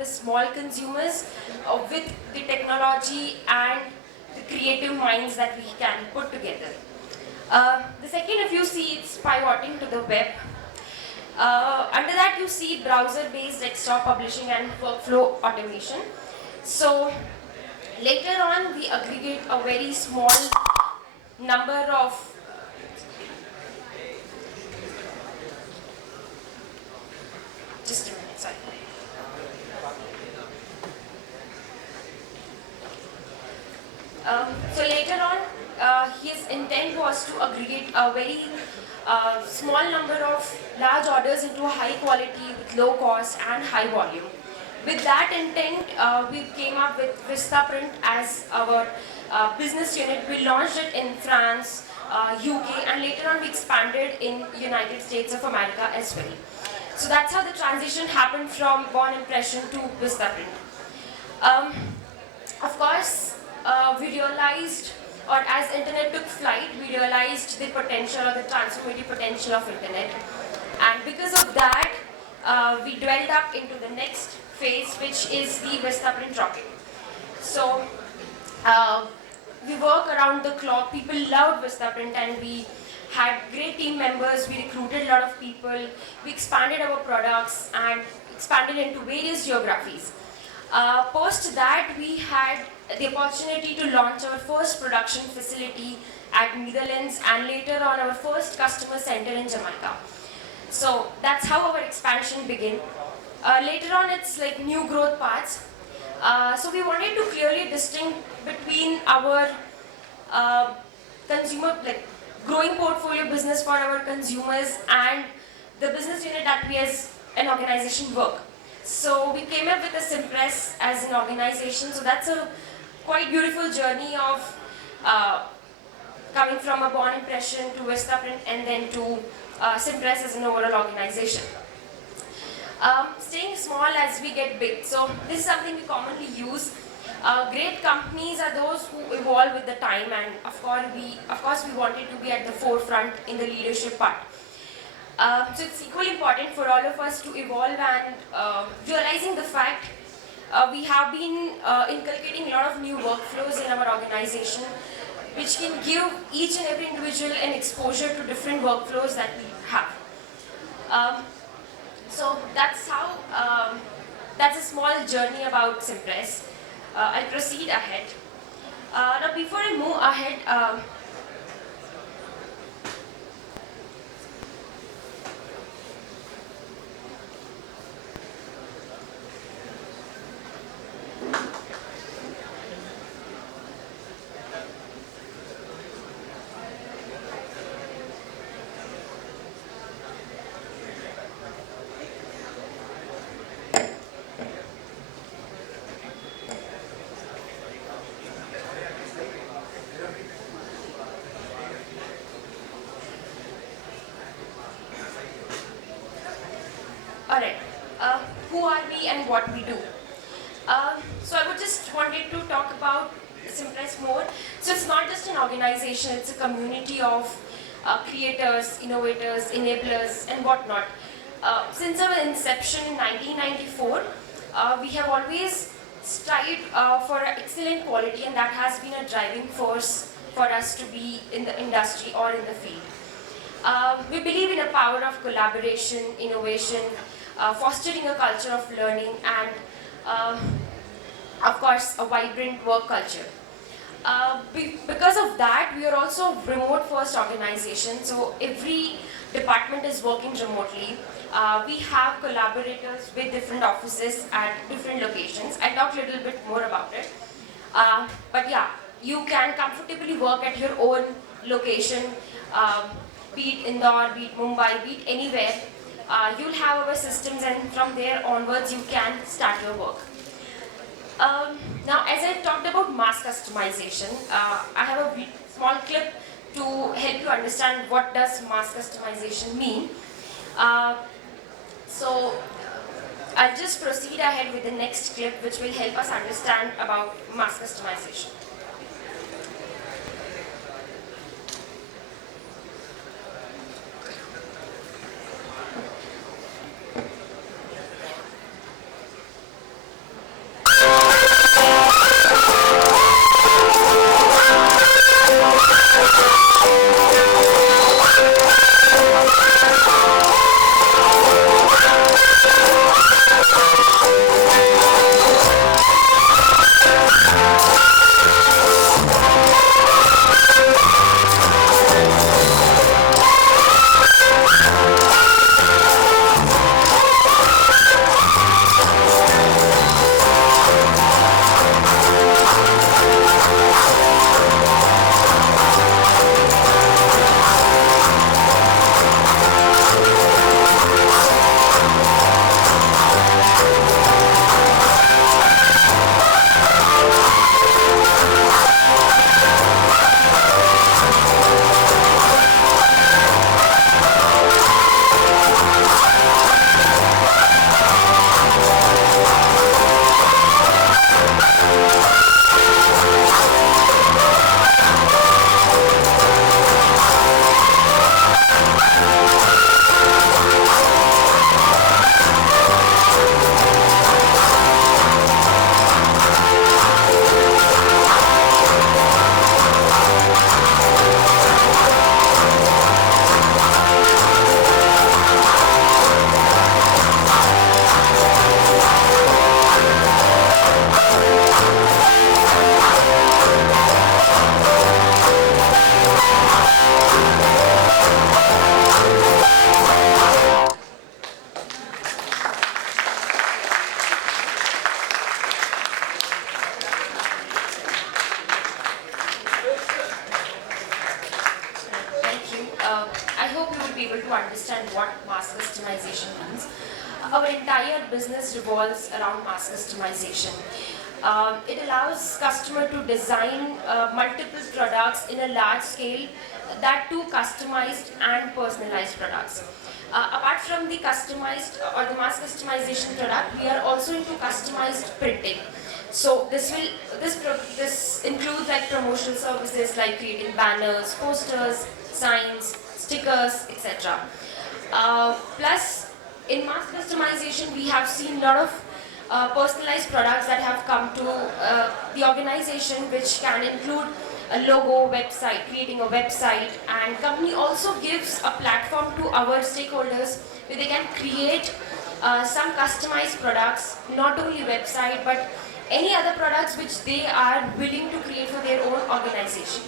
the small consumers with the technology and the creative minds that we can put together. The second, if you see, it's pivoting to the web. Under that, you see browser-based desktop publishing and workflow automation. So later on, we aggregate a very small number of just a minute, sorry. So later on, his intent was to aggregate a very small number of large orders into a high quality with low cost and high volume. With that intent, we came up with Vistaprint as our business unit. We launched it in France, UK, and later on we expanded in United States of America as well. So that's how the transition happened from Born Impression to Vistaprint. Of course, we realized, or as internet took flight, we realized the potential or the transformative potential of internet. And because of that, we dwelled up into the next phase, which is the Vistaprint rocket. So we work around the clock. People loved Vistaprint, and we had great team members. We recruited a lot of people. We expanded our products and expanded into various geographies. Post that, we had the opportunity to launch our first production facility at Netherlands and later on our first customer center in Jamaica. So that's how our expansion began. Later on, it's like new growth paths. So we wanted to clearly distinguish between our consumer, like growing portfolio business for our consumers and the business unit that we as an organization work. So we came up with a Cimpress as an organization. So that's a quite beautiful journey of coming from a Born Impression to Vistaprint and then to Cimpress as an overall organization. Staying small as we get big. So this is something we commonly use. Great companies are those who evolve with the time, and of course we wanted to be at the forefront in the leadership part. So it's equally important for all of us to evolve and realizing the fact we have been inculcating a lot of new workflows in our organization, which can give each and every individual an exposure to different workflows that we have. So that's how, that's a small journey about Cimpress. I'll proceed ahead. Now before I move ahead, Alright, who are we and what we do? So I would just wanted to talk about Cimpress more. So it's not just an organization, it's a community of creators, innovators, enablers, and whatnot. Since our inception in 1994, we have always strived for excellent quality, and that has been a driving force for us to be in the industry or in the field. We believe in the power of collaboration, innovation, fostering a culture of learning, and of course a vibrant work culture. Because of that, we are also a remote first organization, so every department is working remotely. We have collaborators with different offices at different locations. I'll talk a little bit more about it. But yeah, you can comfortably work at your own location, be it Indore, be it Mumbai, be it anywhere. You'll have our systems, and from there onwards you can start your work. Now, as I talked about mass customization, I have a small clip to help you understand what does mass customization mean. So I'll just proceed ahead with the next clip, which will help us understand about mass customization. entire business revolves around mass customization. It allows customer to design multiple products in a large scale, that too customized and personalized products. Apart from the customized or the mass customization product, we are also into customized printing. So this includes like promotional services like creating banners, posters, signs, stickers, etc. Plus, in mass customization, we have seen a lot of personalized products that have come to the organization, which can include a logo, website, creating a website, and company also gives a platform to our stakeholders where they can create some customized products, not only website but any other products which they are willing to create for their own organization.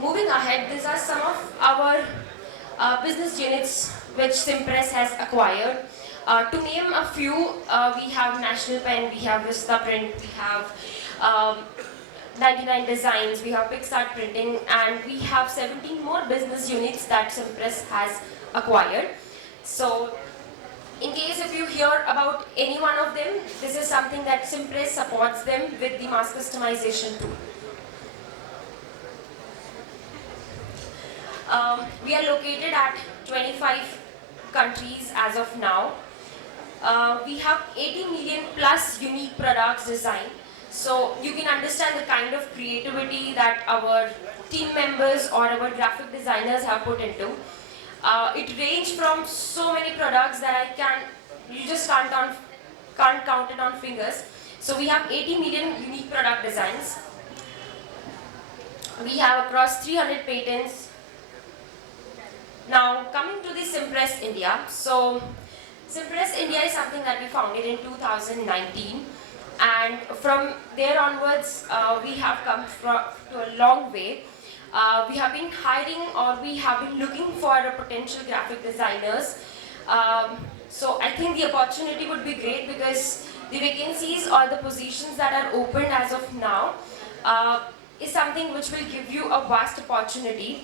Moving ahead, these are some of our business units which Cimpress has acquired. To name a few, we have National Pen, we have Vista Print, we have 99 Designs, we have Pixart Printing, and we have 17 more business units that Cimpress has acquired. So, in case if you hear about any one of them, this is something that Cimpress supports them with the mass customization tool. We are located at 25 countries as of now. We have 80 million plus unique products designed. So you can understand the kind of creativity that our team members or our graphic designers have put into. It ranges from so many products that you just can't count it on fingers. So we have 80 million unique product designs. We have across 300 patents. Now, coming to the Cimpress India. So, Cimpress India is something that we founded in 2019, and from there onwards, we have come to a long way. We have been hiring, or we have been looking for potential graphic designers. So, I think the opportunity would be great because the vacancies or the positions that are open as of now is something which will give you a vast opportunity.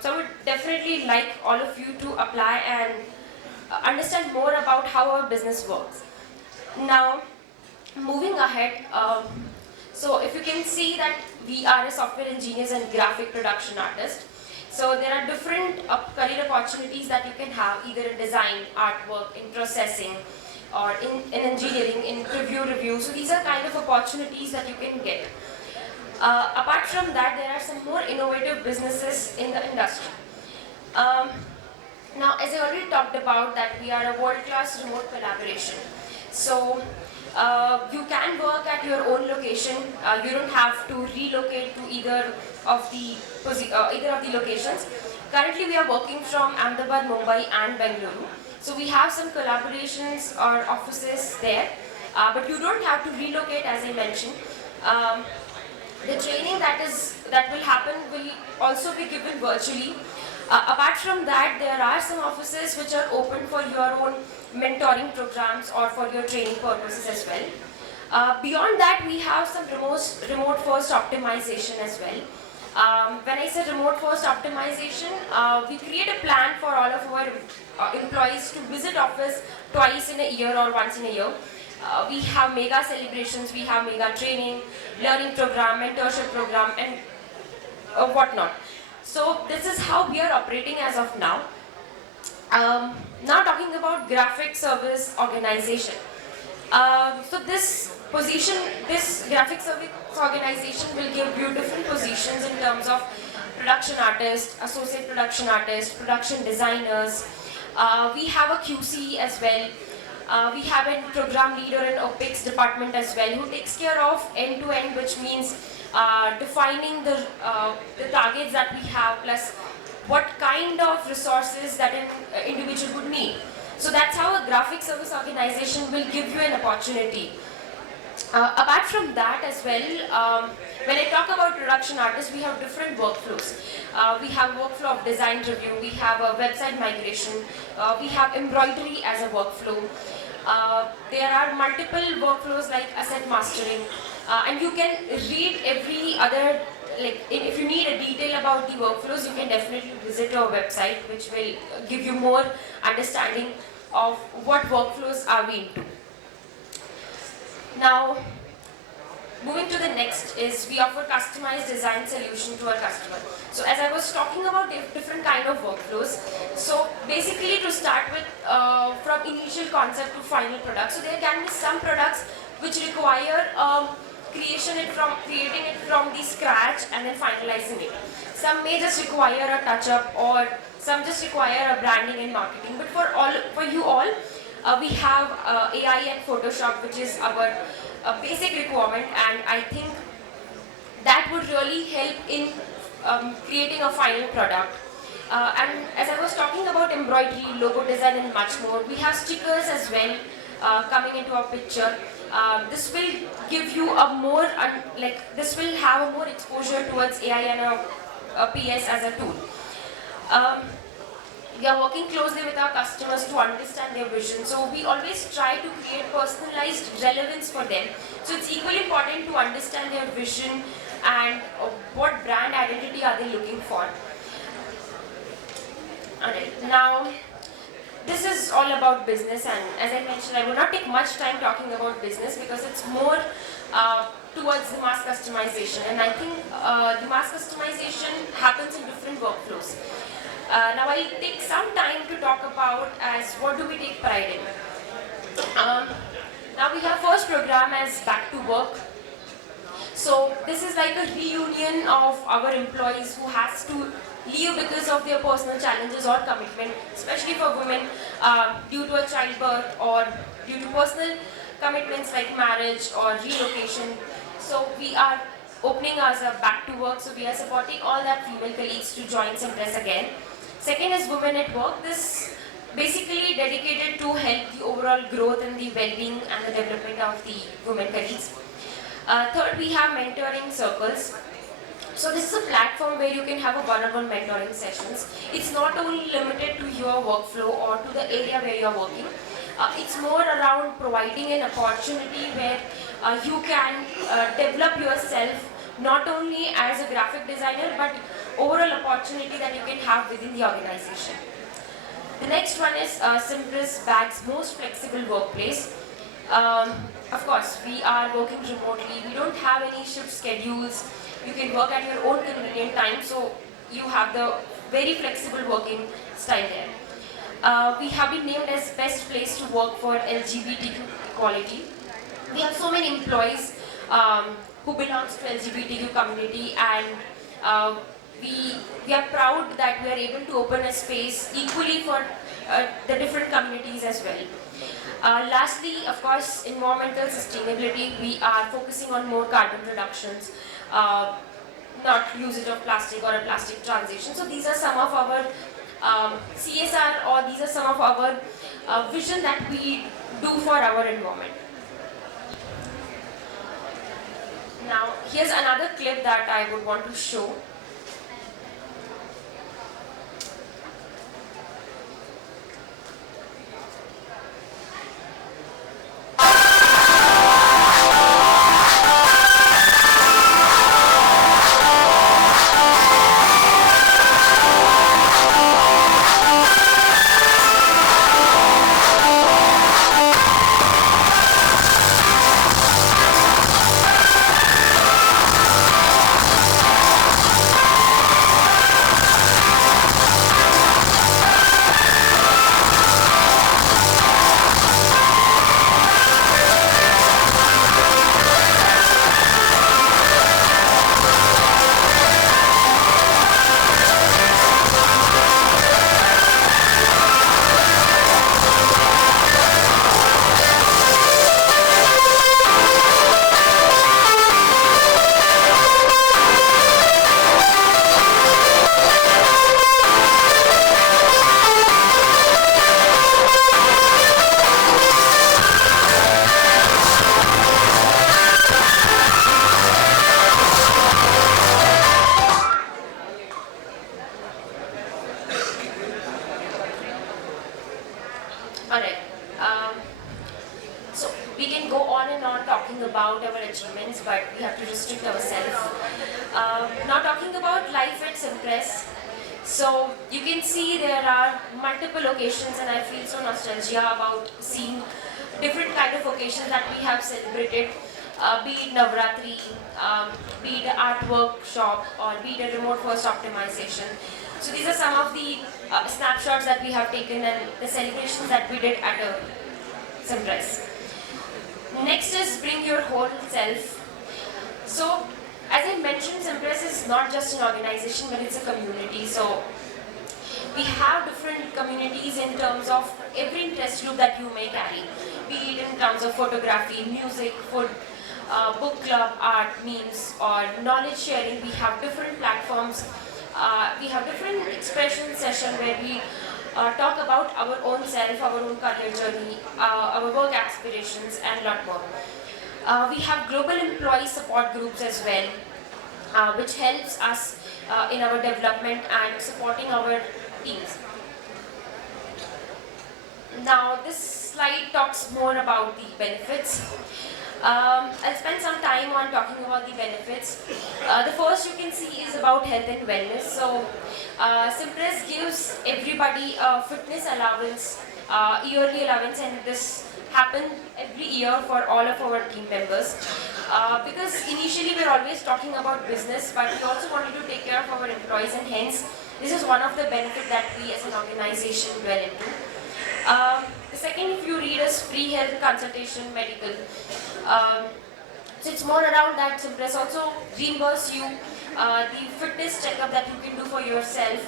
So I would definitely like all of you to apply and understand more about how our business works. Now, moving ahead, so if you can see that we are a software engineers and graphic production artists. So there are different career opportunities that you can have, either in design, artwork, in processing, or in engineering, in review. So these are kind of opportunities that you can get. Apart from that, there are some more innovative businesses in the industry. Now, as I already talked about, that we are a world-class remote collaboration. So, you can work at your own location. You don't have to relocate to either of the locations. Currently, we are working from Ahmedabad, Mumbai, and Bengaluru. So, we have some collaborations or offices there, but you don't have to relocate, as I mentioned. The training that will happen will also be given virtually. Apart from that, there are some offices which are open for your own mentoring programs or for your training purposes as well. Beyond that, we have some remote first optimization as well. When I say remote first optimization, we create a plan for all of our employees to visit office twice in a year or once in a year. We have mega celebrations, we have mega training, learning program, mentorship program, and whatnot. So this is how we are operating as of now. Now talking about graphic service organization. So this graphic service organization will give you different positions in terms of production artist, associate production artist, production designers. We have a QC as well. We have a program leader in OPEX department as well, who takes care of end-to-end, which means defining the targets that we have, plus what kind of resources that an individual would need. So that's how a graphic service organization will give you an opportunity. Apart from that as well, when I talk about production artists, we have different workflows. We have workflow of design review, we have a website migration, we have embroidery as a workflow. There are multiple workflows like asset mastering, and you can read every other if you need a detail about the workflows, you can definitely visit our website, which will give you more understanding of what workflows are we into. Now, moving to the next is we offer customized design solution to our customer. So as I was talking about different kind of workflows, so basically to start with from initial concept to final product. So there can be some products which require creating it from the scratch and then finalizing it. Some may just require a touch up, or some just require a branding and marketing. But for you all, we have AI and Photoshop, which is our basic requirement, and I think that would really help in creating a final product. And as I was talking about embroidery, logo design and much more, we have stickers as well coming into our picture. This will give you a more, this will have a more exposure towards AI and a PS as a tool. We are working closely with our customers to understand their vision. So we always try to create personalized relevance for them. So it's equally important to understand their vision and what brand identity are they looking for. Alright, now this is all about business, and as I mentioned, I will not take much time talking about business because it's more towards the mass customization, and I think the mass customization happens in different workflows. Now I'll take some time to talk about as what do we take pride in. Now we have first program as Back to Work. So this is like a reunion of our employees who has to leave because of their personal challenges or commitment, especially for women due to a childbirth or due to personal commitments like marriage or relocation. So we are opening as a Back to Work. So we are supporting all our female colleagues to join Cimpress again. Second is Women at Work. This basically dedicated to help the overall growth and the well-being and the development of the women colleagues. Third, we have mentoring circles. So this is a platform where you can have a one-on-one mentoring sessions. It's not only limited to your workflow or to the area where you're working. It's more around providing an opportunity where you can develop yourself not only as a graphic designer, but overall opportunity that you can have within the organization. The next one is Cimpress Bag's most flexible workplace. Of course, we are working remotely. We don't have any shift schedules. You can work at your own convenient time, so you have the very flexible working style there. We have been named as best place to work for LGBTQ equality. We have so many employees who belongs to LGBTQ community, and we are proud that we are able to open a space equally for the different communities as well. Lastly, of course, environmental sustainability. We are focusing on more carbon reductions, not usage of plastic or a plastic transition. So these are some of our CSR, or these are some of our vision that we do for our environment. Now, here's another clip that I would want to show. So we can go on and on talking about our achievements, but we have to restrict ourselves. Now talking about life at Cimpress. So you can see there are multiple occasions, and I feel so nostalgia about seeing different kind of occasions that we have celebrated, be it Navratri, be it art workshop, or be it a remote first optimization. So these are some of the snapshots that we have taken and the celebrations that we did at a Cimpress. Next is bring your whole self. So as I mentioned, Cimpress is not just an organization, but it's a community. So we have different communities in terms of every interest group that you may carry, be it in terms of photography, music, food, book club, art, memes, or knowledge sharing. We have different platforms. We have different expression session where we talk about our own self, our own career journey, our work aspirations, and a lot more. We have global employee support groups as well, which helps us in our development and supporting our teams. Now this slide talks more about the benefits. I'll spend some time on talking about the benefits. The first you can see is about health and wellness. So Cimpress gives everybody a fitness allowance, yearly allowance, and this happens every year for all of our team members. Because initially we're always talking about business, but we also wanted to take care of our employees, and hence this is one of the benefits that we as an organization dwell into. The second, if you read, is free health consultation, medical. So it's more around that Cimpress also reimburse you the fitness checkup that you can do for yourself,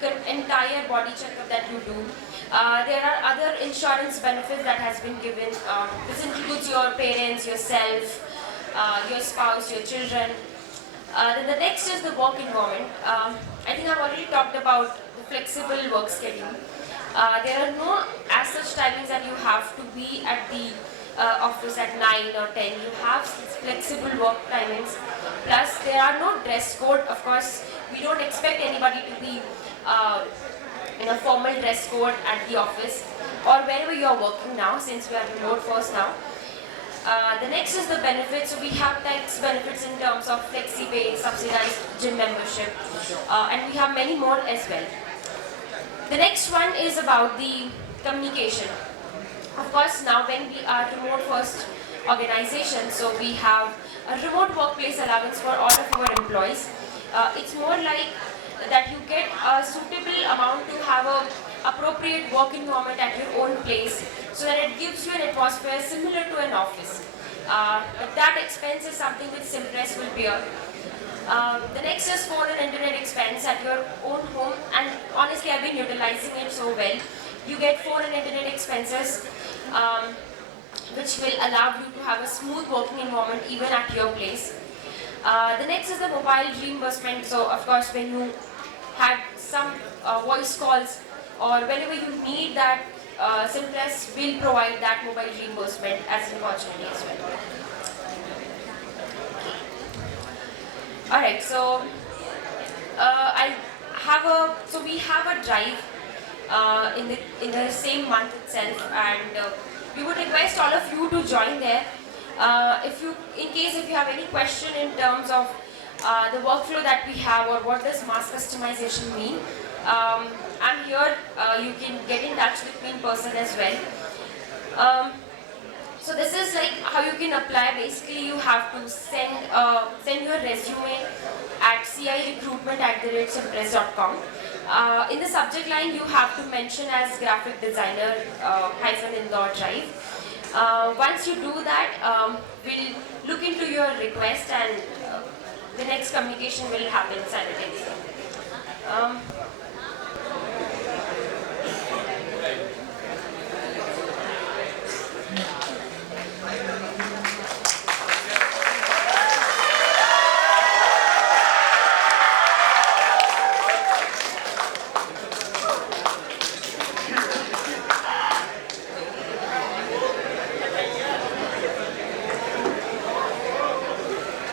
the entire body checkup that you do. There are other insurance benefits that has been given. This includes your parents, yourself, your spouse, your children. Then the next is the work environment. I think I've already talked about the flexible work schedule. There are no as such timings that you have to be at the office at 9 or 10. You have flexible work timings. Plus, there are no dress code. Of course, we don't expect anybody to be in a formal dress code at the office or wherever you are working now, since we are remote first now. The next is the benefits. So we have tax benefits in terms of flexi pay, subsidized gym membership, and we have many more as well. The next one is about the communication. Of course, now when we are remote first organization, so we have a remote workplace allowance for all of our employees. It's more like that you get a suitable amount to have a appropriate work environment at your own place, so that it gives you an atmosphere similar to an office. But that expense is something which Cimpress will bear. The next is phone and internet expense at your own home, and honestly I've been utilizing it so well. You get phone and internet expenses which will allow you to have a smooth working environment even at your place. The next is the mobile reimbursement. So of course when you had some voice calls or whenever you need that, Cimpress will provide that mobile reimbursement as an opportunity as well. Alright, so we have a drive in the same month itself, and we would request all of you to join there. In case if you have any question in terms of the workflow that we have, or what does mass customization mean, I'm here. You can get in touch with me in person as well. So this is like how you can apply. Basically, you have to send your resume at cirecruitment@cimpress.com. In the subject line, you have to mention as graphic designer Indore drive. Once you do that, we'll look into your request, and the next communication will happen simultaneously.